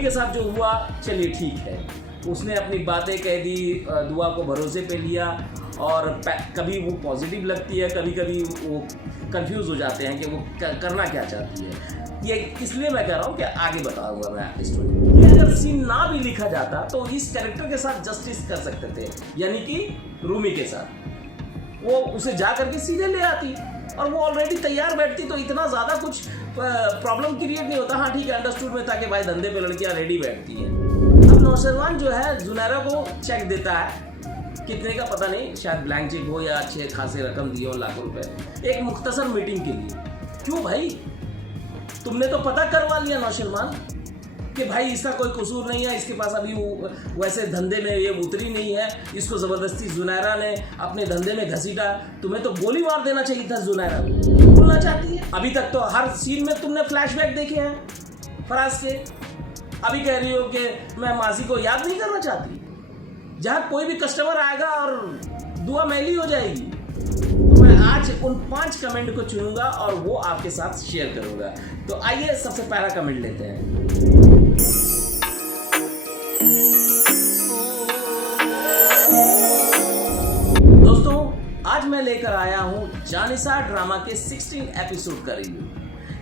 के साथ जो हुआ चलिए ठीक है, उसने अपनी बातें कह दी, दुआ को भरोसे पे लिया और कभी वो पॉजिटिव लगती है, कभी कभी वो कंफ्यूज हो जाते हैं कि वो करना क्या चाहती है। ये इसलिए मैं कह रहा हूँ कि आगे बताऊंगा मैं स्टोरी। ये अगर सीन ना भी लिखा जाता तो इस कैरेक्टर के साथ जस्टिस कर सकते थे, यानी कि रूमी के साथ वो उसे जा करके सीधे ले आती और वो ऑलरेडी तैयार बैठती तो इतना ज़्यादा कुछ प्रॉब्लम क्रिएट नहीं होता। हाँ ठीक है, अंडरस्टूड में था कि भाई धंधे पे लड़कियां रेडी बैठती हैं। अब नौशरवान जो है जुनैरा को चेक देता है, कितने का पता नहीं, शायद ब्लैंक चेक हो या अच्छे खासे रकम दिए हो, लाखों रुपए, एक मुख्तसर मीटिंग के लिए। क्यों भाई, तुमने तो पता करवा लिया नौशरवान कि भाई इसका कोई कसूर नहीं है, इसके पास अभी वैसे धंधे में ये उतरी नहीं है, इसको ज़बरदस्ती जुनैरा ने अपने धंधे में घसीटा। तुम्हें तो गोली मार देना चाहिए था जुनैरा को। क्यों बोलना चाहती है? अभी तक तो हर सीन में तुमने फ्लैशबैक देखे हैं फराज के, अभी कह रही हो कि मैं माजी को याद नहीं करना चाहती। जहाँ कोई भी कस्टमर आएगा और दुआ मैली हो जाएगी। तो मैं आज उन 5 कमेंट को चुनूंगा और वो आपके साथ शेयर करूंगा। तो आइए सबसे पहला कमेंट लेते हैं। दोस्तों आज मैं लेकर आया हूं जानिसा ड्रामा के 16 एपिसोड का रिव्यू।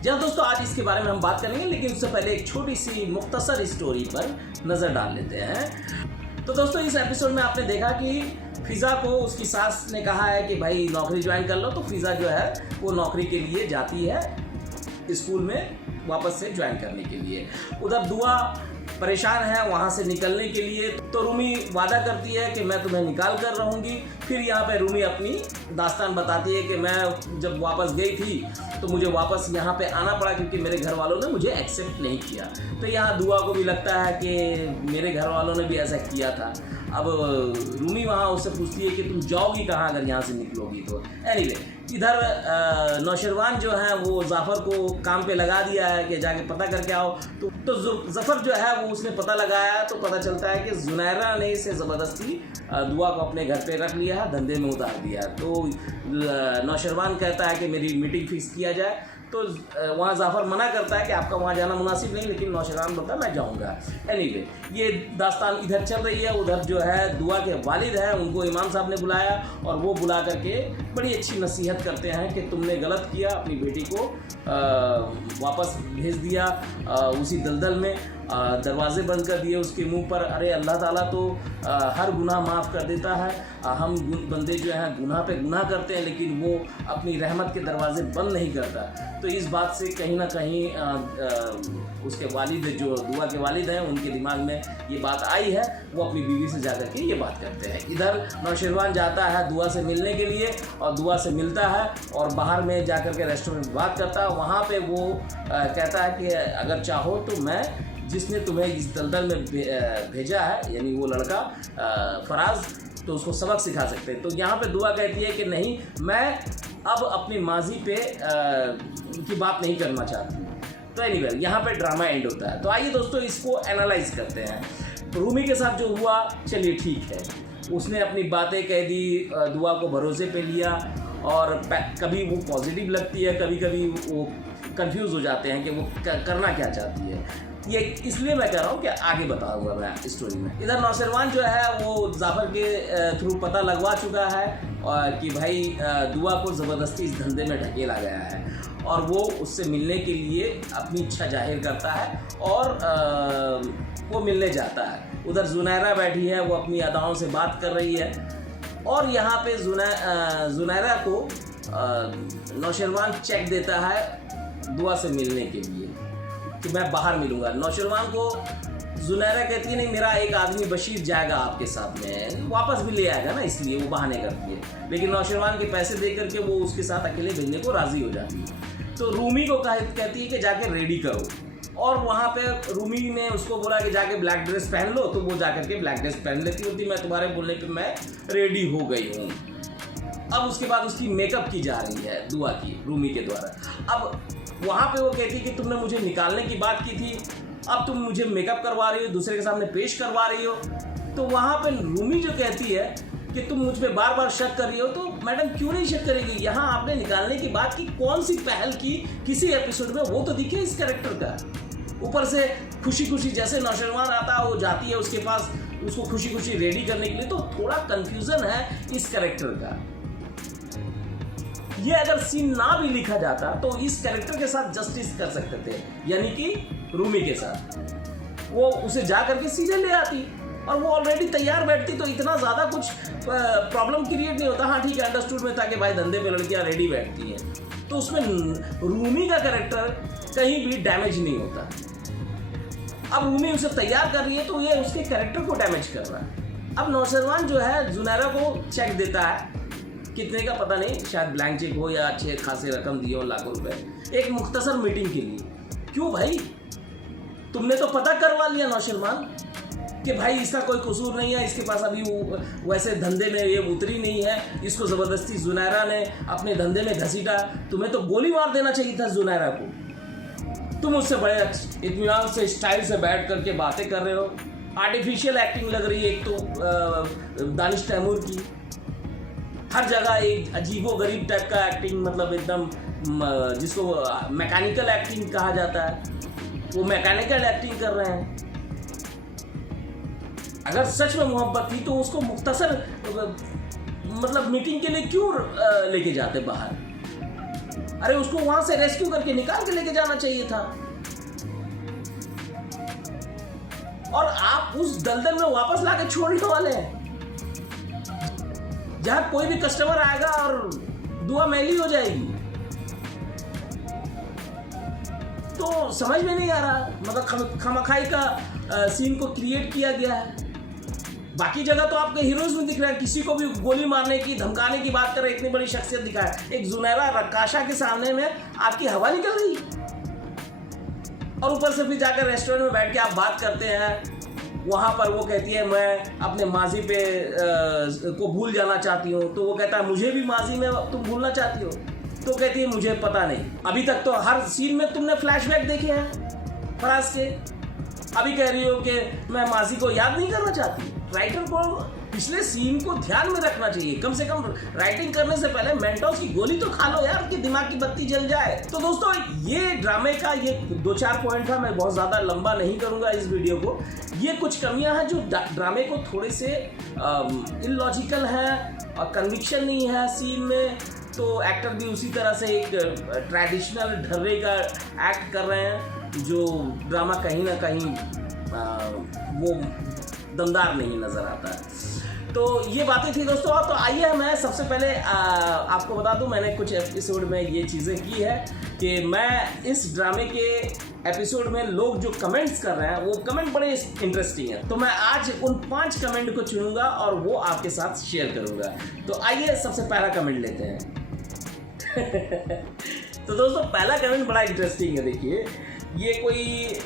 जहाँ दोस्तों आज इसके बारे में हम बात करेंगे, लेकिन उससे पहले एक छोटी सी मुख्तसर स्टोरी पर नजर डाल लेते हैं। तो दोस्तों इस एपिसोड में आपने देखा कि फिज़ा को उसकी सास ने कहा है कि भाई नौकरी ज्वाइन कर लो, तो फिज़ा जो है वो नौकरी के लिए जाती है स्कूल में वापस से ज्वाइन करने के लिए। उधर दुआ परेशान है वहाँ से निकलने के लिए, तो रूमी वादा करती है कि मैं तुम्हें निकाल कर रहूँगी। फिर यहाँ पे रूमी अपनी दास्तान बताती है कि मैं जब वापस गई थी तो मुझे वापस यहाँ पे आना पड़ा क्योंकि मेरे घर वालों ने मुझे एक्सेप्ट नहीं किया। तो यहाँ दुआ को भी लगता है कि मेरे घर वालों ने भी ऐसा किया था। अब रूमी वहाँ उससे पूछती है कि तुम जाओगी कहाँ अगर यहाँ से निकलोगी तो। एनीवे इधर नौशरवान जो है वो जाफ़र को काम पे लगा दिया है कि जाके पता करके आओ। तो जफ़र जो है वो उसने पता लगाया तो पता चलता है कि जुनैरा ने इसे ज़बरदस्ती दुआ को अपने घर पे रख लिया, धंधे में उतार दिया। तो नौशरवान कहता है कि मेरी मीटिंग फिक्स किया जाए, तो वहाँ जाफ़र मना करता है कि आपका वहाँ जाना मुनासिब नहीं, लेकिन नौशरवान बोलता है मैं जाऊँगा। एनीवे ये दास्तान इधर चल रही है। उधर जो है दुआ के वालिद हैं, उनको इमाम साहब ने बुलाया और वो बुला करके बड़ी अच्छी नसीहत करते हैं कि तुमने गलत किया, अपनी बेटी को वापस भेज दिया उसी दलदल में, दरवाजे बंद कर दिए उसके मुंह पर। अरे अल्लाह ताला तो हर गुनाह माफ़ कर देता है। हम बंदे जो हैं गुनाह पे गुनाह करते हैं, लेकिन वो अपनी रहमत के दरवाजे बंद नहीं करता। तो इस बात से कहीं ना कहीं उसके वालिद जो दुआ के वालिद हैं उनके दिमाग में ये बात आई है। वो अपनी बीवी से जाकर के ये बात करते हैं। इधर नौशरवान जाता है दुआ से मिलने के लिए और दुआ से मिलता है और बाहर में जाकर के रेस्टोरेंट में बात करता है। वहाँ पे वो कहता है कि अगर चाहो तो मैं जिसने तुम्हें इस दलदल में भेजा है, यानी वो लड़का फराज, तो उसको सबक सिखा सकते हैं। तो यहाँ पे दुआ कहती है कि नहीं, मैं अब अपनी माजी पे की बात नहीं करना चाहती। तो एनीवे यहाँ पे ड्रामा एंड होता है। तो आइए दोस्तों इसको एनालाइज करते हैं। रूमी के साथ जो हुआ चलिए ठीक है, उसने अपनी बातें कह दी, दुआ को भरोसे पे लिया और कभी वो पॉजिटिव लगती है, कभी कभी वो कंफ्यूज हो जाते हैं कि वो करना क्या चाहती है। ये इसलिए मैं कह रहा हूँ कि आगे बताऊंगा मैं स्टोरी में। इधर नौशरवान जो है वो जाफ़र के थ्रू पता लगवा चुका है कि भाई दुआ को ज़बरदस्ती इस धंधे में ढकेला गया है और वो उससे मिलने के लिए अपनी इच्छा जाहिर करता है और वो मिलने जाता है। उधर जुनैरा बैठी है, वो अपनी अदाओं से बात कर रही है और यहाँ पे जुनैरा को नौशरवान चेक देता है दुआ से मिलने के लिए कि मैं बाहर मिलूंगा। नौशरवान को जुनैरा कहती है नहीं, मेरा एक आदमी बशीर जाएगा आपके साथ में, वापस भी ले आएगा ना, इसलिए वो बहाने करती है। लेकिन नौशरवान के पैसे दे करके वो उसके साथ अकेले भेजने को राज़ी हो जाती है। तो रूमी को कहती है कि जाके रेडी करो और वहाँ पे रूमी ने उसको बोला कि जाके ब्लैक ड्रेस पहन लो, तो वो जाकर के ब्लैक ड्रेस पहन लेती होती। मैं तुम्हारे बोलने पे मैं रेडी हो गई हूँ। अब उसके बाद उसकी मेकअप की जा रही है दुआ की, रूमी के द्वारा। अब वहाँ पे वो कहती है कि तुमने मुझे निकालने की बात की थी, अब तुम मुझे मेकअप करवा रही हो, दूसरे के सामने पेश करवा रही हो। तो वहाँ पे रूमी जो कहती है कि तुम मुझ पे बार बार शक कर रही हो, तो मैडम क्यों नहीं शक करेगी? यहाँ आपने निकालने की बात की, कौन सी पहल की किसी एपिसोड में, वो तो दिखे इस कैरेक्टर का। ऊपर से खुशी खुशी जैसे नौशरवान आता है वो जाती है उसके पास उसको खुशी खुशी रेडी करने के लिए, तो थोड़ा कंफ्यूजन है इस कैरेक्टर का। ये अगर सीन ना भी लिखा जाता तो इस कैरेक्टर के साथ जस्टिस कर सकते थे, यानी कि रूमी के साथ वो उसे जा करके सीधे ले आती और वो ऑलरेडी तैयार बैठती, तो इतना ज़्यादा कुछ प्रॉब्लम क्रिएट नहीं होता। हाँ ठीक है, अंडरस्टूड में था कि भाई धंधे पे लड़कियां रेडी बैठती हैं, तो उसमें रूमी का कैरेक्टर कहीं भी डैमेज नहीं होता। अब रूमी उसे तैयार कर रही है तो ये उसके कैरेक्टर को डैमेज कर रहा है। अब नौशरवान जो है जुनैरा को चेक देता है, कितने का पता नहीं, शायद ब्लैंक चेक हो या अच्छे खासे रकम दिए हो, लाखों रुपए, एक मुख्तसर मीटिंग के लिए। क्यों भाई, तुमने तो पता करवा लिया नौशरवान कि भाई इसका कोई कसूर नहीं है, इसके पास अभी वैसे धंधे में ये उतरी नहीं है, इसको ज़बरदस्ती जुनैरा ने अपने धंधे में घसीटा, तुम्हें तो गोली मार देना चाहिए था जुनैरा को। तुम उससे बड़े इत्मीनान से स्टाइल से बैठ करके बातें कर रहे हो। आर्टिफिशियल एक्टिंग लग रही है एक तो दानिश तैमूर की, हर जगह एक अजीबो गरीब टाइप का एक्टिंग, मतलब एकदम जिसको मैकेनिकल एक्टिंग कहा जाता है, वो मैकेनिकल एक्टिंग कर रहे हैं। अगर सच में मोहब्बत थी तो उसको मुख्तसर मतलब मीटिंग के लिए क्यों लेके जाते बाहर? अरे उसको वहां से रेस्क्यू करके निकाल के लेके जाना चाहिए था। और आप उस दलदल में वापस लाके छोड़ने वाले हैं जहां कोई भी कस्टमर आएगा और दुआ मैली हो जाएगी। तो समझ में नहीं आ रहा, मतलब खामखाई का सीन को क्रिएट किया गया है। बाकी जगह तो आपके हीरोज में दिख रहा है, किसी को भी गोली मारने की धमकाने की बात कर रहे, इतनी बड़ी शख्सियत दिखाए, एक जुनैरा रक्काशा के सामने में आपकी हवा निकल रही। और ऊपर से फिर जाकर रेस्टोरेंट में बैठ के आप बात करते हैं, वहाँ पर वो कहती है मैं अपने माजी पे को भूल जाना चाहती हूँ, तो वो कहता है मुझे भी माजी में तुम भूलना चाहती हो, तो कहती है मुझे पता नहीं। अभी तक तो हर सीन में तुमने फ्लैशबैक देखे हैं फराज के, अभी कह रही हो कि मैं माजी को याद नहीं करना चाहती। राइटर को पिछले सीन को ध्यान में रखना चाहिए, कम से कम राइटिंग करने से पहले मेंटोस की गोली तो खा लो यार, कि दिमाग की बत्ती जल जाए। तो दोस्तों ये ड्रामे का ये 2-4 पॉइंट था, मैं बहुत ज़्यादा लंबा नहीं करूँगा इस वीडियो को। ये कुछ कमियां हैं जो ड्रामे को थोड़े से इलॉजिकल हैं और कन्विक्शन नहीं है सीन में, तो एक्टर भी उसी तरह से एक ट्रेडिशनल ढर्रे का एक्ट कर रहे हैं, जो ड्रामा कहीं ना कहीं वो दमदार नहीं नज़र आता है। तो ये बातें थी दोस्तों। तो आइए मैं सबसे पहले आपको बता दूं, मैंने कुछ एपिसोड में ये चीज़ें की है कि मैं इस ड्रामे के एपिसोड में लोग जो कमेंट्स कर रहे हैं वो कमेंट बड़े इंटरेस्टिंग हैं, तो मैं आज उन 5 कमेंट को चुनूंगा और वो आपके साथ शेयर करूंगा। तो आइए सबसे पहला कमेंट लेते हैं। तो दोस्तों पहला कमेंट बड़ा इंटरेस्टिंग है, देखिए ये कोई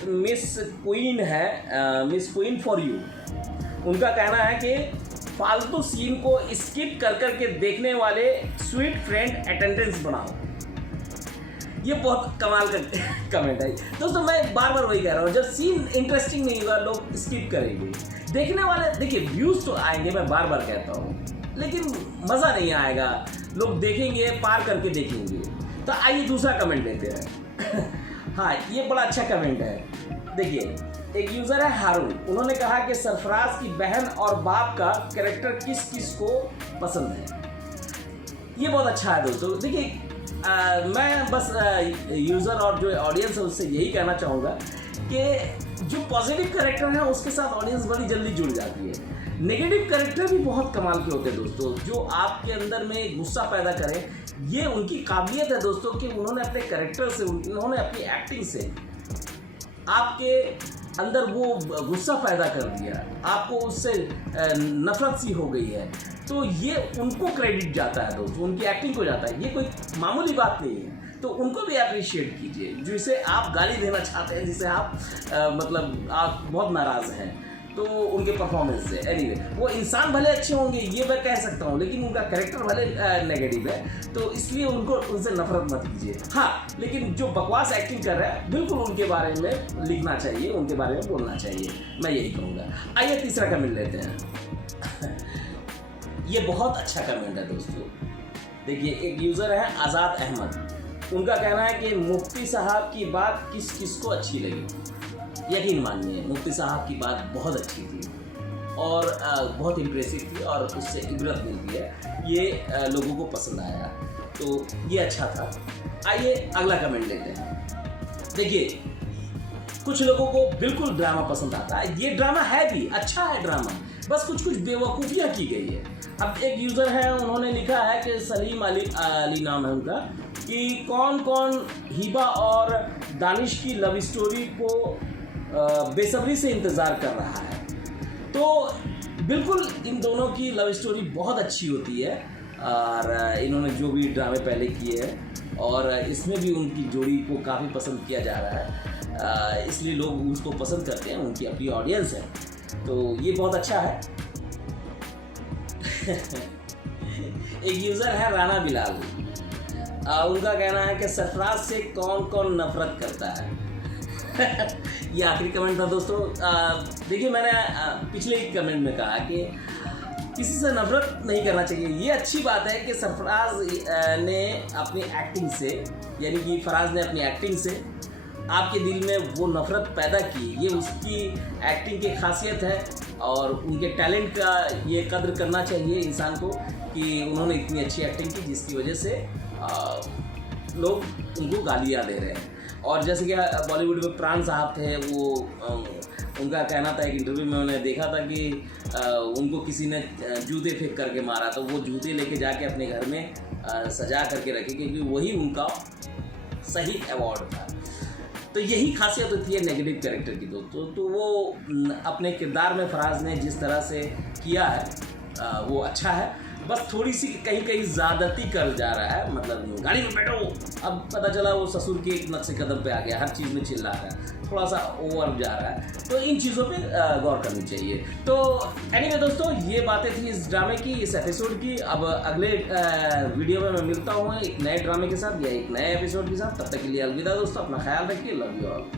मिस क्वीन है, मिस क्वीन फॉर यू। उनका कहना है कि फालतू सीन को स्किप कर कर के देखने वाले स्वीट फ्रेंड अटेंडेंस बनाओ। ये बहुत कमाल का कमेंट है दोस्तों। मैं बार बार वही कह रहा हूँ, जब सीन इंटरेस्टिंग नहीं होगा लोग स्किप करेंगे। देखने वाले देखिए व्यूज तो आएंगे, मैं बार बार कहता हूँ, लेकिन मज़ा नहीं आएगा। लोग देखेंगे, पार करके देखेंगे। तो आइए दूसरा कमेंट लेते हैं। हाँ ये बड़ा अच्छा कमेंट है। देखिए एक यूज़र है हारून, उन्होंने कहा कि सरफराज की बहन और बाप का कैरेक्टर किस किस को पसंद है। ये बहुत अच्छा है दोस्तों। देखिए मैं बस यूज़र और जो ऑडियंस है उससे यही कहना चाहूँगा कि जो पॉजिटिव कैरेक्टर है उसके साथ ऑडियंस बड़ी जल्दी जुड़ जाती है। नेगेटिव कैरेक्टर भी बहुत कमाल के होते हैं दोस्तों, जो आपके अंदर में गुस्सा पैदा करें। ये उनकी काबिलियत है दोस्तों कि उन्होंने अपने कैरेक्टर से, उन्होंने अपनी एक्टिंग से आपके अंदर वो गुस्सा पैदा कर दिया, आपको उससे नफरत सी हो गई है, तो ये उनको क्रेडिट जाता है दोस्तों, उनकी एक्टिंग को जाता है। ये कोई मामूली बात नहीं है, तो उनको भी अप्रिशिएट कीजिए। जिसे आप गाली देना चाहते हैं, जिसे आप मतलब आप बहुत नाराज़ हैं तो उनके परफॉर्मेंस से। एनीवे वो इंसान भले अच्छे होंगे ये मैं कह सकता हूँ, लेकिन उनका कैरेक्टर भले नेगेटिव है, तो इसलिए उनको उनसे नफरत मत कीजिए। हाँ लेकिन जो बकवास एक्टिंग कर रहा है बिल्कुल उनके बारे में लिखना चाहिए, उनके बारे में बोलना चाहिए, मैं यही कहूँगा। आइए तीसरा कमेंट लेते हैं। ये बहुत अच्छा कमेंट है दोस्तों। देखिए एक यूज़र है आज़ाद अहमद, उनका कहना है कि मुफ्ती साहब की बात किस किस को अच्छी लगी। यकीन मानिए मुफ्ती साहब की बात बहुत अच्छी थी और बहुत इम्प्रेसिव थी और उससे इबरत मिलती है, ये लोगों को पसंद आया, तो ये अच्छा था। आइए अगला कमेंट लेते हैं। देखिए, कुछ लोगों को बिल्कुल ड्रामा पसंद आता है, ये ड्रामा है भी अच्छा है ड्रामा, बस कुछ कुछ बेवकूफ़ियाँ की गई है। अब एक यूज़र है, उन्होंने लिखा है कि सलीम अली नाम है उनका, कि कौन कौन हिबा और दानिश की लव स्टोरी को बेसब्री से इंतज़ार कर रहा है। तो बिल्कुल इन दोनों की लव स्टोरी बहुत अच्छी होती है और इन्होंने जो भी ड्रामे पहले किए हैं और इसमें भी उनकी जोड़ी को काफ़ी पसंद किया जा रहा है, इसलिए लोग उसको पसंद करते हैं, उनकी अपनी ऑडियंस है, तो ये बहुत अच्छा है। एक यूज़र है राना बिलाल, उनका कहना है कि सरफराज से कौन कौन नफरत करता है। ये आखिरी कमेंट था दोस्तों। देखिए, मैंने पिछले एक कमेंट में कहा कि किसी से नफरत नहीं करना चाहिए। ये अच्छी बात है कि सरफराज ने अपनी एक्टिंग से, यानी कि फराज ने अपनी एक्टिंग से आपके दिल में वो नफ़रत पैदा की, ये उसकी एक्टिंग की खासियत है और उनके टैलेंट का ये कद्र करना चाहिए इंसान को कि उन्होंने इतनी अच्छी एक्टिंग की जिसकी वजह से लोग उनको गालियाँ दे रहे हैं। और जैसे कि बॉलीवुड में प्राण साहब थे, वो उनका कहना था, एक इंटरव्यू में उन्होंने देखा था कि उनको किसी ने जूते फेंक करके मारा, तो वो जूते लेके जाके अपने घर में सजा करके रखे क्योंकि वही उनका सही अवार्ड था। तो यही खासियत होती है नेगेटिव कैरेक्टर की दोस्तों। तो वो अपने किरदार में फराज ने जिस तरह से किया है वो अच्छा है, बस थोड़ी सी कहीं कहीं ज़्यादती कर जा रहा है, मतलब गाड़ी में बैठो, अब पता चला वो ससुर के एक नक्शे कदम पे आ गया, हर चीज़ में चिल्ला रहा है, थोड़ा सा ओवर जा रहा है, तो इन चीज़ों पे गौर करनी चाहिए। तो एनीवे दोस्तों, ये बातें थी इस ड्रामे की, इस एपिसोड की। अब अगले वीडियो में मैं मिलता हूँ एक नए ड्रामे के साथ या एक नए एपिसोड के साथ। तब तक के लिए अलविदा दोस्तों, अपना ख्याल रखिए, लव यू ऑल।